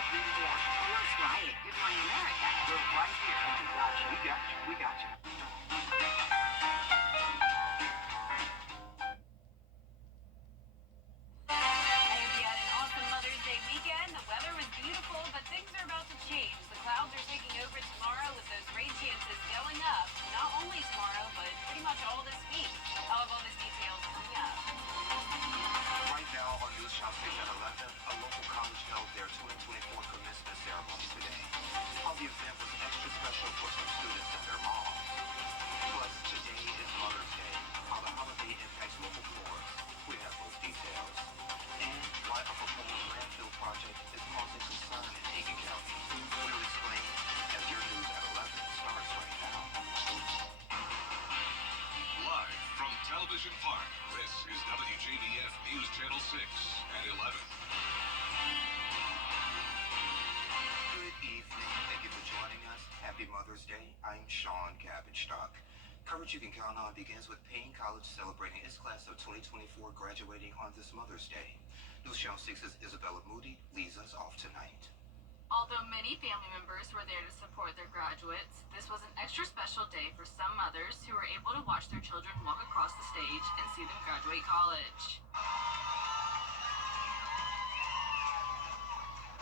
every morning. Well, that's right. Good Morning America. We're right here. We got you. We got you. We got you. I hope you had an awesome Mother's Day weekend. The weather was beautiful, but things are about to change. The clouds are taking over tomorrow with those rain chances going up. Not only tomorrow, but pretty much all this week. I'll have all these details coming up. Right now on News Channel 6 at 11, a local college held their 2024 commencement ceremony today. How the event was extra special for some students and their moms. Plus, today is Mother's Day. How the holiday impacts local forests. We have those details. And why a proposed landfill project is causing concern in Aiken County. We'll explain as your news at 11 starts right now. Live from Television Park, this is WJBF News Channel 6 at 11. Good evening. Thank you for joining us. Happy Mother's Day. I'm Sean Cabbage-Stock. Coverage you can count on begins with Payne College celebrating its class of 2024 graduating on this Mother's Day. News Channel 6's Isabella Moody leads us off tonight. Although many family members were there to support their graduates, this was an extra special day for some mothers who were able to watch their children walk across the stage and see them graduate college.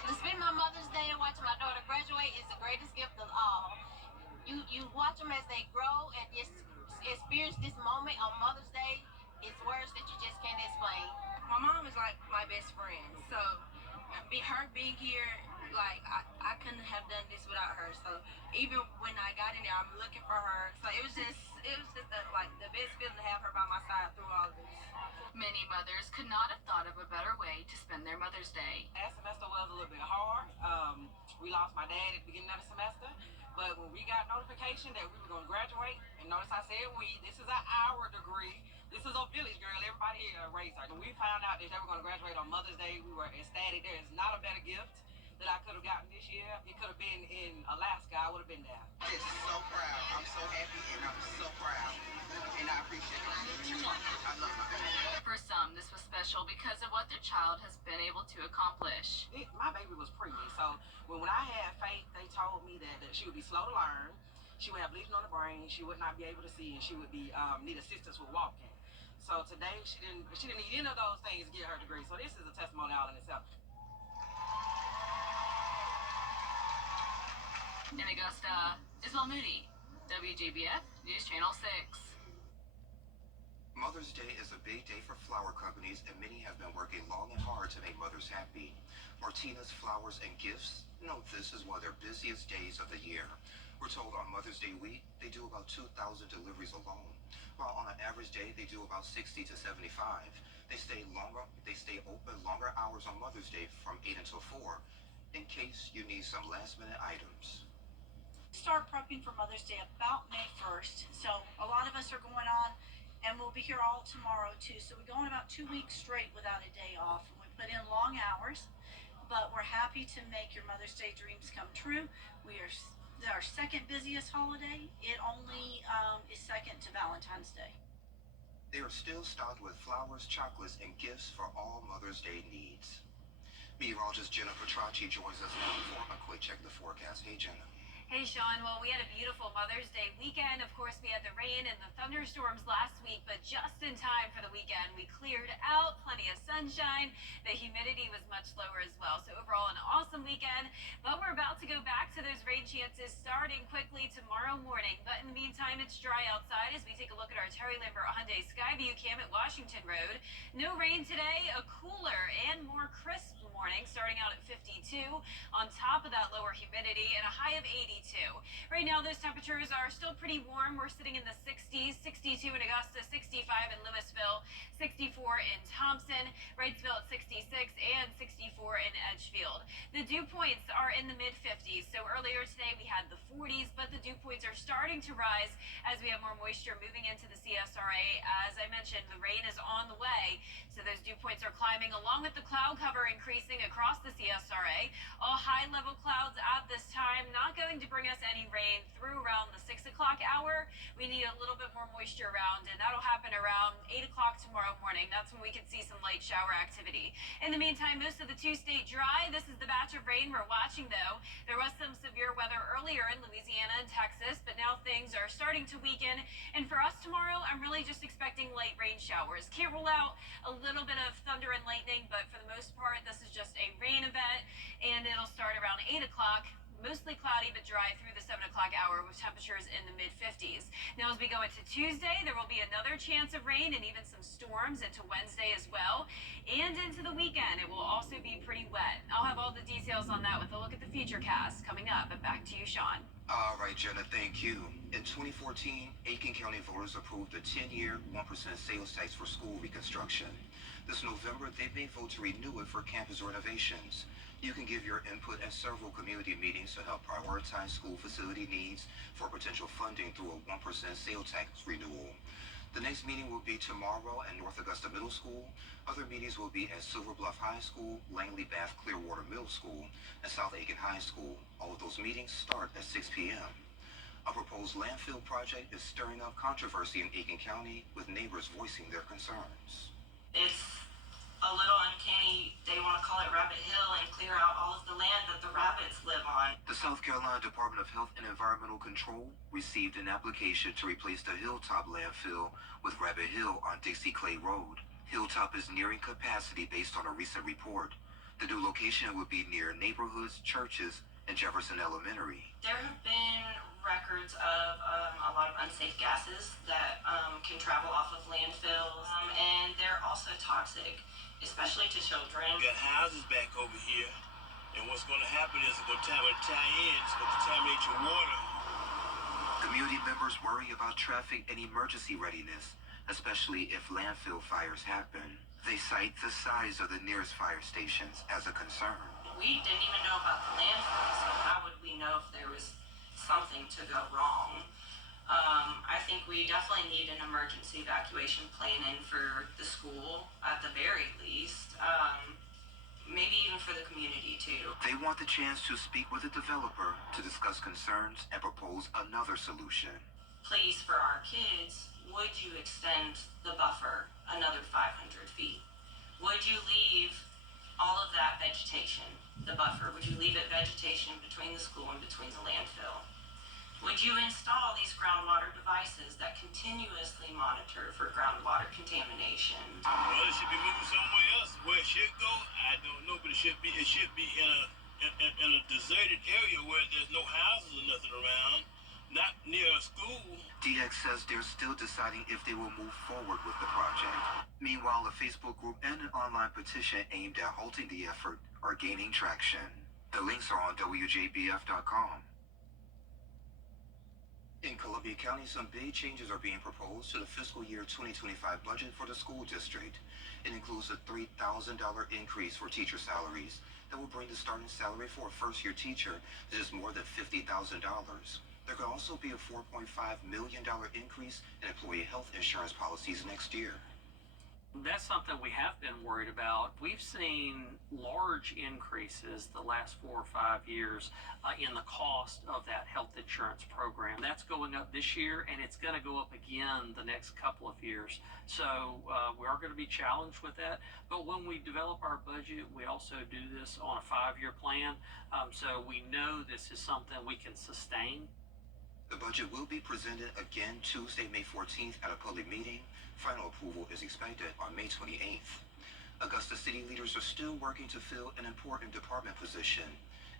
To spend my Mother's Day and watching my daughter graduate is the greatest gift of all. You watch them as they grow and just experience this moment on Mother's Day. It's words that you just can't explain. My mom is like my best friend, so her being here, like I couldn't have done this without her. So even when I got in there, I'm looking for her. So it was just like the best feeling to have her by my side through all of this. Many mothers could not have thought of a better way to spend their Mother's Day. Last semester was a little bit hard. We lost my dad at the beginning of the semester. But when we got notification that we were going to graduate, and notice I said this is our degree. This is a village girl. Everybody here raised her. When we found out that they were going to graduate on Mother's Day, we were ecstatic. There is not a better gift that I could have gotten this year. It could have been in Alaska. I would have been there. Just so proud. I'm so happy and I'm so proud. And I appreciate it. I love my baby. For some, this was special because of what their child has been able to accomplish. My baby was preemie, so when I had Faith, they told me that she would be slow to learn, she would have lesions on the brain, she would not be able to see, and she would be need assistance with walking. So today, she didn't need any of those things to get her degree. So this is a testimony all in itself. In Augusta, Isabel Moody, WJBF News Channel 6. Mother's Day is a big day for flower companies, and many have been working long and hard to make mothers happy. Martina's Flowers and Gifts note this is one of their busiest days of the year. We're told on Mother's Day week, they do about 2,000 deliveries alone, while on an average day, they do about 60 to 75. They stay open longer hours on Mother's Day from 8 until 4, in case you need some last-minute items. Start prepping for Mother's Day about May 1st, so a lot of us are going on, and we'll be here all tomorrow too. So we're going about 2 weeks straight without a day off, and we put in long hours, but we're happy to make your Mother's Day dreams come true. We are our second busiest holiday. It only is second to Valentine's Day. They are still stocked with flowers, chocolates, and gifts for all Mother's Day needs. Meteorologist Jenna Petracci joins us now for a quick check of the forecast. Hey, Jenna. Hey, Sean. Well, we had a beautiful Mother's Day weekend. Of course, we had the rain and the thunderstorms last week, but just in time for the weekend, we cleared out, plenty of sunshine. The humidity was much lower as well. So overall, an awesome weekend. But we're about to go back to those rain chances starting quickly tomorrow morning. But in the meantime, it's dry outside as we take a look at our Terry Lambert Hyundai Skyview cam at Washington Road. No rain today, a cooler and more crisp morning, starting out at 52 on top of that lower humidity and a high of 82. Right now, those temperatures are still pretty warm. We're sitting in the 60s, 62 in Augusta, 65 in Louisville, 64 in Thompson, Wrightsville at 66, and 64 in Edgefield. The dew points are in the mid-50s. So earlier today, we had the 40s, but the dew points are starting to rise as we have more moisture moving into the CSRA. As I mentioned, the rain is on the way, so those dew points are climbing along with the cloud cover increasing across the CSRA. All high-level clouds at this time, not going to bring us any rain through around the 6 o'clock hour. We need a little bit more moisture around, and that'll happen around 8 o'clock tomorrow morning. morning. That's when we could see some light shower activity. In the meantime, most of the two-state dry. This is the batch of rain we're watching, though. There was some severe weather earlier in Louisiana and Texas, but now things are starting to weaken. And for us tomorrow, I'm really just expecting light rain showers. Can't rule out a little bit of thunder and lightning, but for the most part, this is just a rain event, and it'll start around 8 o'clock. Mostly cloudy but dry through the 7 o'clock hour with temperatures in the mid-50s. Now as we go into Tuesday, there will be another chance of rain and even some storms into Wednesday as well. And into the weekend, it will also be pretty wet. I'll have all the details on that with a look at the Futurecast coming up. But back to you, Sean. All right, Jenna, thank you. In 2014, Aiken County voters approved a 10-year, 1% sales tax for school reconstruction. This November, they may vote to renew it for campus renovations. You can give your input at several community meetings to help prioritize school facility needs for potential funding through a 1% sales tax renewal. The next meeting will be tomorrow at North Augusta Middle School. Other meetings will be at Silver Bluff High School, Langley Bath Clearwater Middle School, and South Aiken High School. All of those meetings start at 6 p.m. A proposed landfill project is stirring up controversy in Aiken County, with neighbors voicing their concerns. It's a little uncanny. They want to call it Rabbit Hill and clear out all of the land that the rabbits live on. The South Carolina Department of Health and Environmental Control received an application to replace the Hilltop landfill with Rabbit Hill on Dixie Clay Road. Hilltop is nearing capacity based on a recent report. The new location would be near neighborhoods, churches, and Jefferson Elementary. There have been records of a lot of unsafe gases that can travel off of landfills, and they're also toxic, especially to children. We got houses back over here, and what's going to happen is it's going to tie in, it's going to contaminate your water. Community members worry about traffic and emergency readiness, especially if landfill fires happen. They cite the size of the nearest fire stations as a concern. We didn't even know about the landfill, so how would we know if there was something to go wrong? I think we definitely need an emergency evacuation plan in for the school at the very least. Maybe even for the community too. They want the chance to speak with the developer to discuss concerns and propose another solution. Please, for our kids, would you extend the buffer another 500 feet? Would you leave all of that vegetation, the buffer, would you leave it vegetation between the school and between the landfill? Would you install these groundwater devices that continuously monitor for groundwater contamination? Well, it should be moved somewhere else. Where it should go, I don't know, but it should be in a deserted area where there's no houses or nothing around, not near a school. DX says they're still deciding if they will move forward with the project. Meanwhile, a Facebook group and an online petition aimed at halting the effort are gaining traction. The links are on WJBF.com. In Columbia County, some big changes are being proposed to the fiscal year 2025 budget for the school district. It includes a $3,000 increase for teacher salaries that will bring the starting salary for a first-year teacher to just more than $50,000. There could also be a $4.5 million increase in employee health insurance policies next year. That's something we have been worried about. We've seen large increases the last 4 or 5 years in the cost of that health insurance program. That's going up this year, and it's going to go up again the next couple of years. So we are going to be challenged with that. But when we develop our budget, we also do this on a 5-year plan. So we know this is something we can sustain. The budget will be presented again Tuesday, May 14th at a public meeting. Final approval is expected on May 28th. Augusta city leaders are still working to fill an important department position.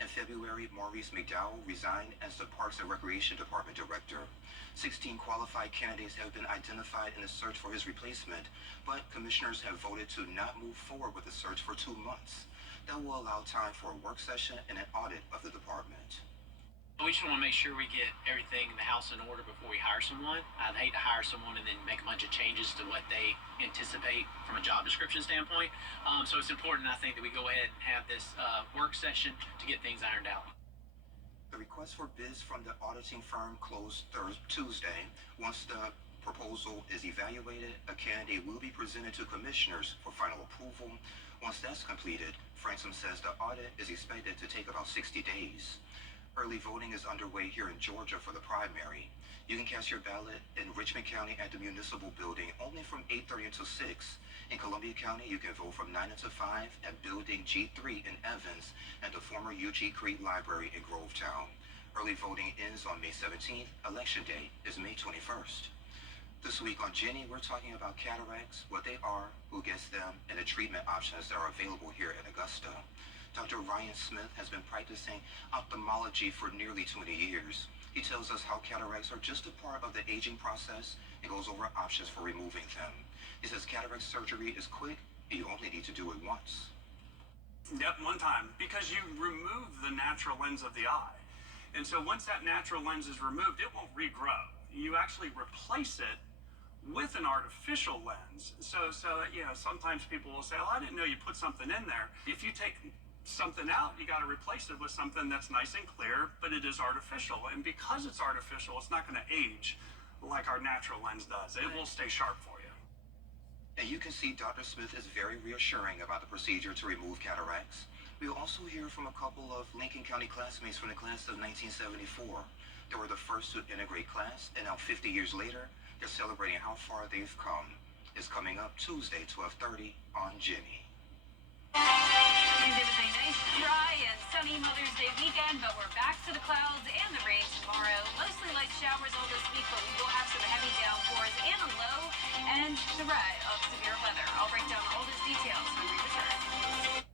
In February, Maurice McDowell resigned as the Parks and Recreation Department Director. 16 qualified candidates have been identified in the search for his replacement, but commissioners have voted to not move forward with the search for 2 months. That will allow time for a work session and an audit of the department. We just want to make sure we get everything in the house in order before we hire someone. I'd hate to hire someone and then make a bunch of changes to what they anticipate from a job description standpoint. So it's important, I think, that we go ahead and have this work session to get things ironed out. The request for bids from the auditing firm closed Tuesday. Once the proposal is evaluated, a candidate will be presented to commissioners for final approval. Once that's completed, Franklin says the audit is expected to take about 60 days. Early voting is underway here in Georgia for the primary. You can cast your ballot in Richmond County at the Municipal Building only from 8:30 until 6. In Columbia County, you can vote from 9 until 5 at Building G3 in Evans and the former UG Creek Library in Grovetown. Early voting ends on May 17th. Election day is May 21st. This week on Jenny, we're talking about cataracts, what they are, who gets them, and the treatment options that are available here in Augusta. Dr. Ryan Smith has been practicing ophthalmology for nearly 20 years. He tells us how cataracts are just a part of the aging process and goes over options for removing them. He says cataract surgery is quick and you only need to do it once. Yep, one time, because you remove the natural lens of the eye. And so once that natural lens is removed, it won't regrow. You actually replace it with an artificial lens. So you know, sometimes people will say, oh, I didn't know you put something in there. If you take something out, you got to replace it with something that's nice and clear, but it is artificial. And because it's artificial, it's not going to age like our natural lens does. It will stay sharp for you. And you can see Dr. Smith is very reassuring about the procedure to remove cataracts. We'll also hear from a couple of Lincoln County classmates from the class of 1974. They were the first to integrate class, and now 50 years later, they're celebrating how far they've come. It's coming up Tuesday, 12:30 on Jenny. It was a nice, dry, and sunny Mother's Day weekend, but we're back to the clouds and the rain tomorrow. Mostly light showers all this week, but we will have some heavy downpours and a low and threat of severe weather. I'll break down all those details when we return.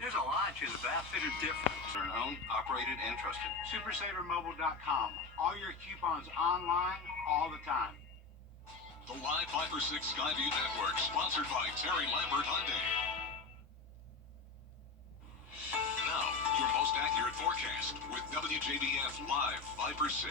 There's a lot to the baths that are different. They're owned, operated, and trusted. SuperSaverMobile.com. All your coupons online, all the time. The Live 5 for 6 Skyview Network, sponsored by Terry Lambert Hyundai. Now, your most accurate forecast with WJBF Live 5 for 6.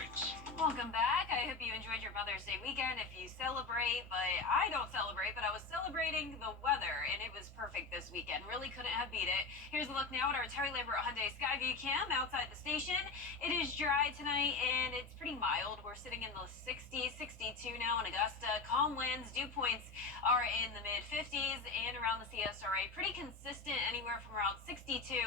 Welcome back. I hope you enjoyed your Mother's Day weekend. If you celebrate, but I don't celebrate, but I was celebrating the weather, and it was perfect this weekend. Really couldn't have beat it. Here's a look now at our Terry Lambert Hyundai Skyview cam outside the station. It is dry tonight, and it's pretty mild. We're sitting in the 60s, 62 now in Augusta. Calm winds, dew points are in the mid-50s, and around the CSRA, pretty consistent, anywhere from around 62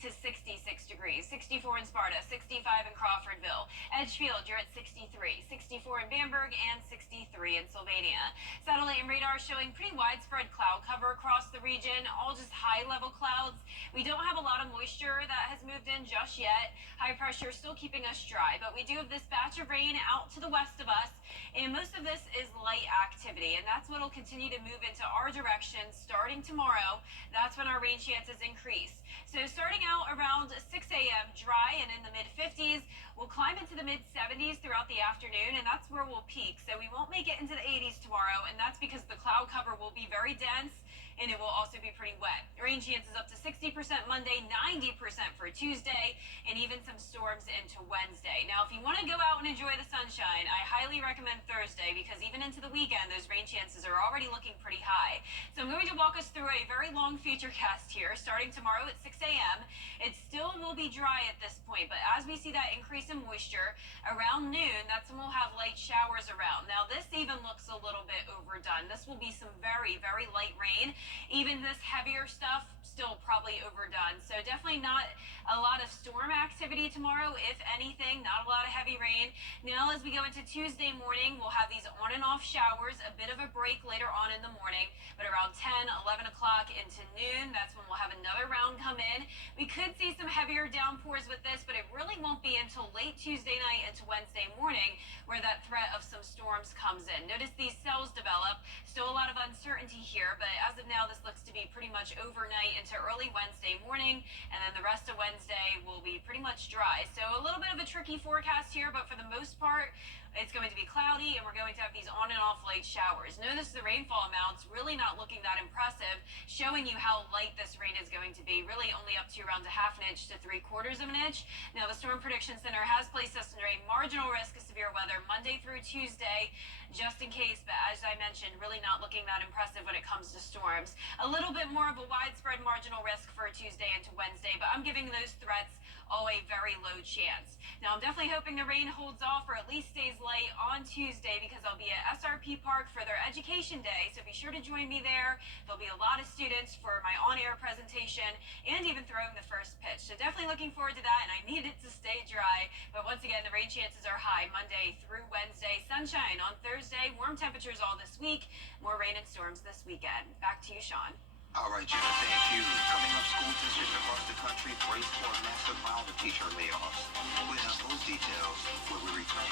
to 66 degrees. 64 in Sparta, 65 in Crawfordville. Edgefield, you're at 63, 64 in Bamberg, and 63 in Sylvania. Satellite and radar showing pretty widespread cloud cover across the region, all just high-level clouds. We don't have a lot of moisture that has moved in just yet. High pressure still keeping us dry, but we do have this batch of rain out to the west of us, and most of this is light activity, and that's what will continue to move into our direction starting tomorrow. That's when our rain chances increase. So starting out around 6 a.m. dry and in the mid-50s, we'll climb into the mid-70s throughout the afternoon, and that's where we'll peak. So we won't make it into the 80s tomorrow, and that's because the cloud cover will be very dense, and it will also be pretty wet. Rain chances up to 60% Monday, 90% for Tuesday, and even some storms into Wednesday. Now, if you want to go out and enjoy the sunshine, I highly recommend Thursday, because even into the weekend, those rain chances are already looking pretty high. So I'm going to walk us through a very long feature cast here, starting tomorrow at 6 a.m. It still will be dry at this point, but as we see that increase in moisture around noon, that's when we'll have light showers around. Now, this even looks a little bit overdone. This will be some very, very light rain. Even this heavier stuff, still probably overdone. So definitely not a lot of storm activity tomorrow, if anything, not a lot of heavy rain. Now, as we go into Tuesday morning, we'll have these on and off showers, a bit of a break later on in the morning, but around 10, 11 o'clock into noon, that's when we'll have another round come in. We could see some heavier downpours with this, but it really won't be until late Tuesday night into Wednesday morning where that threat of some storms comes in. Notice these cells develop. Still a lot of uncertainty here, but as of now, this looks to be pretty much overnight into early Wednesday morning, and then the rest of Wednesday will be pretty much dry. So a little bit of a tricky forecast here, but for the most part, it's going to be cloudy, and we're going to have these on and off light showers. Notice the rainfall amounts really not looking that impressive, showing you how light this rain is going to be, really only up to around a half an inch to 3/4 of an inch. Now, the Storm Prediction Center has placed us under a marginal risk of severe weather Monday through Tuesday, just in case, but as I mentioned, really not looking that impressive when it comes to storms. A little bit more of a widespread marginal risk for Tuesday into Wednesday, but I'm giving those threats all a very low chance. Now, I'm definitely hoping the rain holds off or at least stays light on Tuesday, because I'll be at SRP Park for their Education Day, so be sure to join me there. There'll be a lot of students for my on-air presentation and even throwing the first pitch. So definitely looking forward to that, and I need it to stay dry. But once again, the rain chances are high Monday through Wednesday. Sunshine on Thursday, warm temperatures all this week, more rain and storms this weekend. Back to you, Sean. All right, Jenna, thank you. Coming up, school districts across the country brace for a massive round of teacher layoffs. We'll have those details when we return.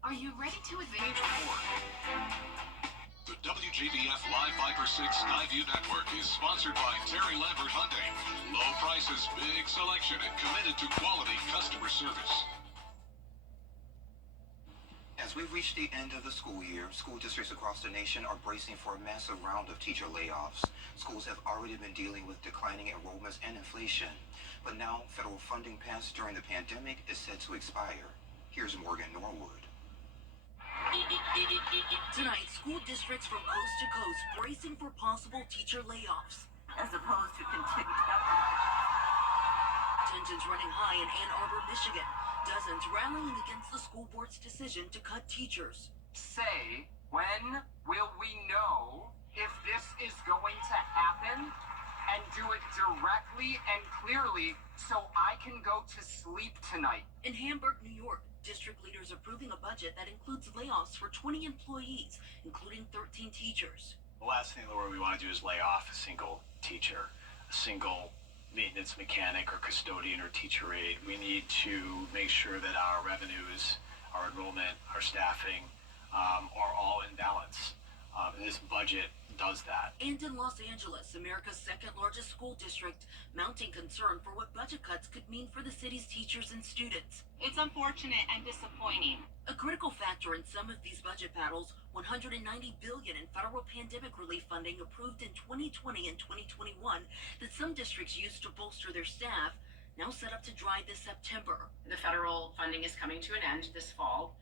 Are you ready to advance? The WJBF Live Viper 6 Skyview Network is sponsored by Terry Lambert Hyundai. Low prices, big selection, and committed to quality customer service. As we reach the end of the school year, school districts across the nation are bracing for a massive round of teacher layoffs. Schools have already been dealing with declining enrollments and inflation, but now federal funding passed during the pandemic is set to expire. Here's Morgan Norwood. Tonight, school districts from coast to coast bracing for possible teacher layoffs, as opposed to continued government. Tensions running high in Ann Arbor, Michigan. Dozens rallying against the school board's decision to cut teachers. Say, when will we know if this is going to happen? And do it directly and clearly so I can go to sleep tonight. In Hamburg, New York, district leaders approving a budget that includes layoffs for 20 employees, including 13 teachers. The last thing in the world we want to do is lay off a single teacher, a single maintenance mechanic or custodian or teacher aide. We need to make sure that our revenues, our enrollment, our staffing are all in balance. And this budget does that. And in Los Angeles, America's second largest school district, mounting concern for what budget cuts could mean for the city's teachers and students. It's unfortunate and disappointing. A critical factor in some of these budget battles, $190 billion in federal pandemic relief funding approved in 2020 and 2021 that some districts used to bolster their staff, now set up to dry this September. The federal funding is coming to an end this fall.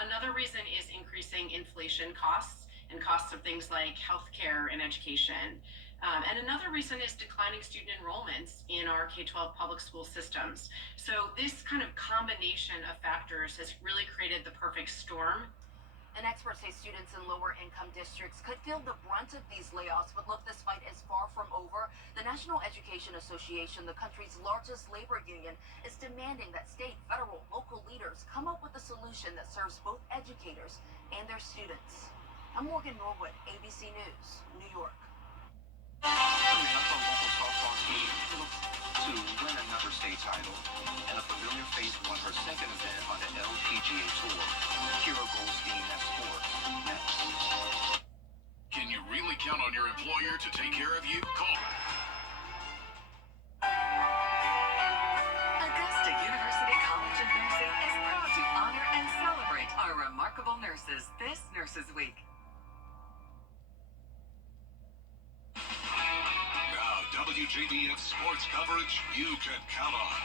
Another reason is increasing inflation costs and costs of things like healthcare and education. And another reason is declining student enrollments in our K-12 public school systems. So this kind of combination of factors has really created the perfect storm. And experts say students in lower income districts could feel the brunt of these layoffs, but look, this fight is far from over. The National Education Association, the country's largest labor union, is demanding that state, federal, local leaders come up with a solution that serves both educators and their students. I'm Morgan Norwood, ABC News, New York. Coming up, a local softball team looks to win another state title, and a familiar face won her second event on the LPGA Tour. Kira Goldstein has sports next. Can you really count on your employer to take care of you? Call. Augusta University College of Nursing is proud to honor and celebrate our remarkable nurses this Nurses Week. WJBF sports coverage you can count on.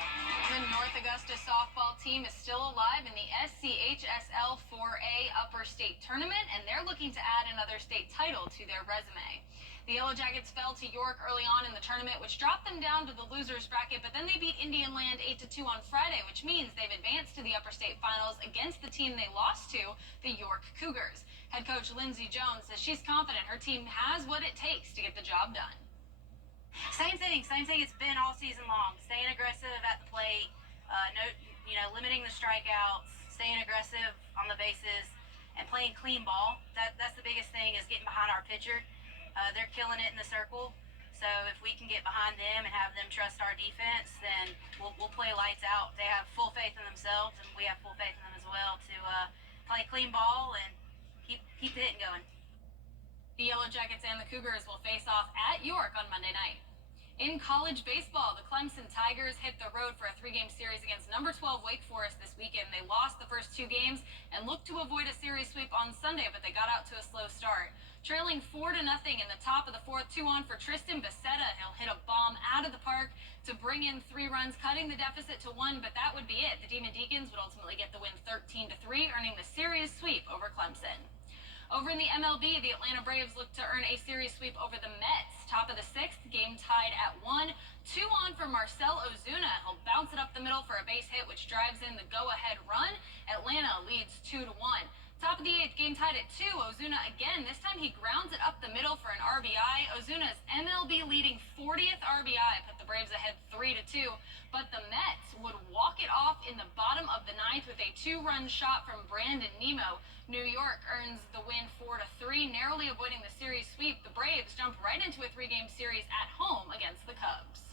The North Augusta softball team is still alive in the SCHSL 4A Upper State Tournament, and they're looking to add another state title to their resume. The Yellow Jackets fell to York early on in the tournament, which dropped them down to the losers bracket, but then they beat Indian Land 8-2 on Friday, which means they've advanced to the Upper State Finals against the team they lost to, the York Cougars. Head coach Lindsey Jones says she's confident her team has what it takes to get the job done. Same thing it's been all season long. Staying aggressive at the plate, limiting the strikeouts, staying aggressive on the bases, and playing clean ball. That's the biggest thing, is getting behind our pitcher. They're killing it in the circle. So if we can get behind them and have them trust our defense, then we'll play lights out. They have full faith in themselves, and we have full faith in them as well to play clean ball and keep the hitting going. The Yellow Jackets and the Cougars will face off at York on Monday night. In college baseball, the Clemson Tigers hit the road for a 3-game series against number 12 Wake Forest this weekend. They lost the first 2 games and looked to avoid a series sweep on Sunday, but they got out to a slow start. Trailing 4-0 in the top of the 4th, 2-on for Tristan Becerra. He'll hit a bomb out of the park to bring in 3 runs, cutting the deficit to 1, but that would be it. The Demon Deacons would ultimately get the win 13-3, earning the series sweep over Clemson. Over in the MLB, the Atlanta Braves look to earn a series sweep over the Mets. Top of the 6th, game tied at 1. 2-on for Marcell Ozuna. He'll bounce it up the middle for a base hit, which drives in the go-ahead run. Atlanta leads 2-1. Top of the 8th, game tied at 2. Ozuna again. This time he grounds it up the middle for an RBI. Ozuna's MLB leading 40th RBI put the Braves ahead 3-2. But the Mets would walk it off in the bottom of the 9th with a 2-run shot from Brandon Nimmo. New York earns the win 4-3, narrowly avoiding the series sweep. The Braves jump right into a 3-game series at home against the Cubs.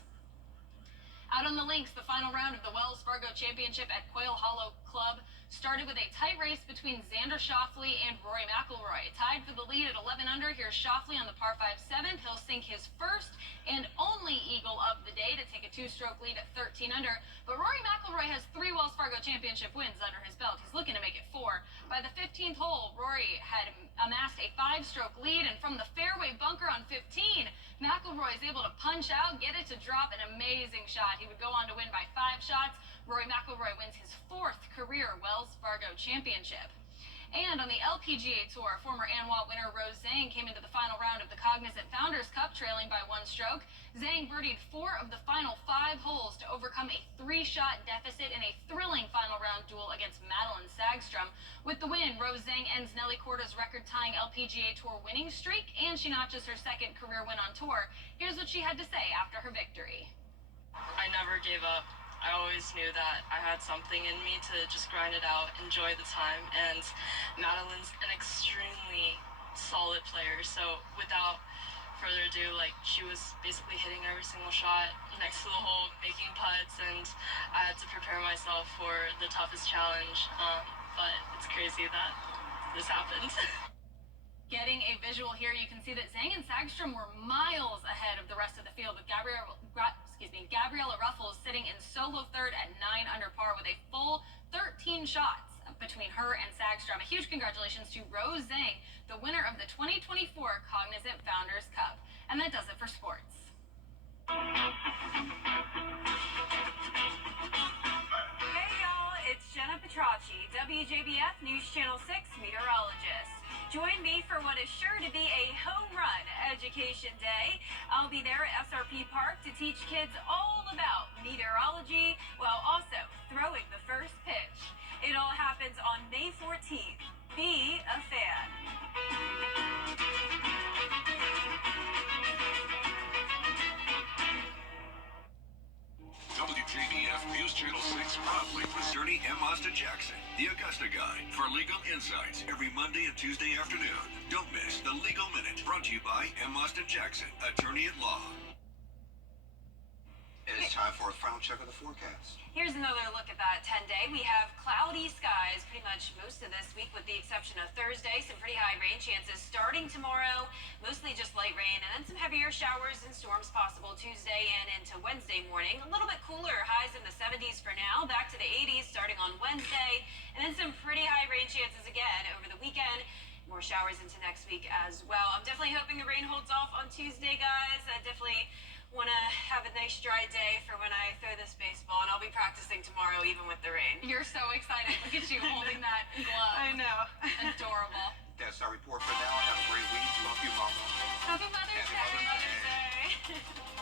Out on the links, the final round of the Wells Fargo Championship at Quail Hollow Club started with a tight race between Xander Schauffele and Rory McIlroy. Tied for the lead at 11 under, here's Schauffele on the par 5 7th. He'll sink his first and only eagle of the day to take a 2-stroke lead at 13 under. But Rory McIlroy has 3 Wells Fargo Championship wins under his belt. He's looking to make it 4. By the 15th hole, Rory had amassed a 5-stroke lead, and from the fairway bunker on 15, McIlroy is able to punch out, get it to drop, an amazing shot. He would go on to win by 5 shots. Rory McIlroy wins his 4th career Wells Fargo Championship. And on the LPGA Tour, former ANWA winner Rose Zhang came into the final round of the Cognizant Founders Cup trailing by 1 stroke. Zhang birdied 4 of the final 5 holes to overcome a 3-shot deficit in a thrilling final round duel against Madeline Sagstrom. With the win, Rose Zhang ends Nelly Korda's record-tying LPGA Tour winning streak, and she notches her 2nd career win on tour. Here's what she had to say after her victory. I never gave up. I always knew that I had something in me to just grind it out, enjoy the time, and Madeline's an extremely solid player, so without further ado, she was basically hitting every single shot next to the hole, making putts, and I had to prepare myself for the toughest challenge, but it's crazy that this happened. Getting a visual here, you can see that Zhang and Sagstrom were miles ahead of the rest of the field, with Gabriella Ruffles sitting in solo 3rd at 9 under par with a full 13 shots between her and Sagstrom. A huge congratulations to Rose Zhang, the winner of the 2024 Cognizant Founders Cup. And that does it for sports. Hey y'all, it's Jenna Petracci, WJBF News Channel 6 meteorologist. Join me for what is sure to be a home run education day. I'll be there at SRP Park to teach kids all about meteorology while also throwing the first pitch. It all happens on May 14th. Be a fan. WJBF News Channel 6 proudly with Attorney M. Austin Jackson, the Augusta Guy, for legal insights every Monday and Tuesday afternoon. Don't miss the Legal Minute, brought to you by M. Austin Jackson, attorney at law. It is time for a final check of the forecast. Here's another look at that 10-day. We have cloudy skies pretty much most of this week with the exception of Thursday. Some pretty high rain chances starting tomorrow. Mostly just light rain and then some heavier showers and storms possible Tuesday and into Wednesday morning. A little bit cooler, highs in the 70s for now. Back to the 80s starting on Wednesday. And then some pretty high rain chances again over the weekend. More showers into next week as well. I'm definitely hoping the rain holds off on Tuesday, guys. I definitely want to have a nice dry day for when I throw this baseball, and I'll be practicing tomorrow even with the rain. You're so excited. Look at you holding that glove. I know. Adorable. That's our report for now. Have a great week. Love you, Mama. Happy Mother's Day.